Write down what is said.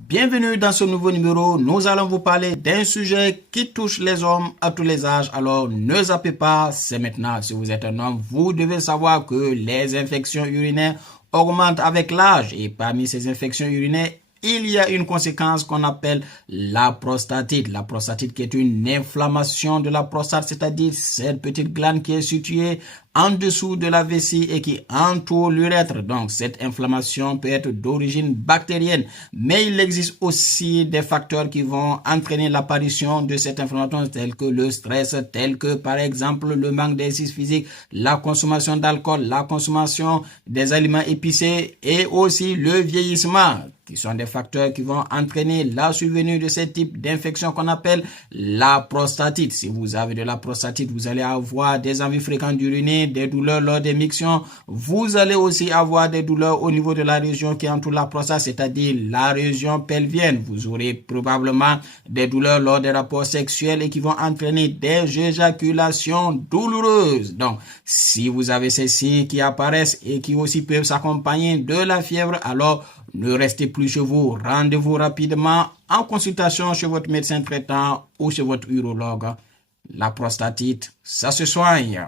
Bienvenue dans ce nouveau numéro. Nous allons vous parler d'un sujet qui touche les hommes à tous les âges. Alors ne zappez pas, c'est maintenant. Si vous êtes un homme, vous devez savoir que les infections urinaires augmentent avec l'âge. Et parmi ces infections urinaires, il y a une conséquence qu'on appelle la prostatite. La prostatite qui est une inflammation de la prostate, c'est-à-dire cette petite glande qui est située en dessous de la vessie et qui entoure l'urètre. Donc, cette inflammation peut être d'origine bactérienne, mais il existe aussi des facteurs qui vont entraîner l'apparition de cette inflammation, tels que le stress, tels que, par exemple, le manque d'exercice physique, la consommation d'alcool, la consommation des aliments épicés et aussi le vieillissement, qui sont des facteurs qui vont entraîner la survenue de ce type d'infection qu'on appelle la prostatite. Si vous avez de la prostatite, vous allez avoir des envies fréquentes d'uriner, des douleurs lors des mictions. Vous allez aussi avoir des douleurs au niveau de la région qui entoure la prostate, c'est-à-dire la région pelvienne. Vous aurez probablement des douleurs lors des rapports sexuels et qui vont entraîner des éjaculations douloureuses. Donc, si vous avez ces signes qui apparaissent et qui aussi peuvent s'accompagner de la fièvre, alors ne restez plus chez vous. Rendez-vous rapidement en consultation chez votre médecin traitant ou chez votre urologue. La prostatite, ça se soigne.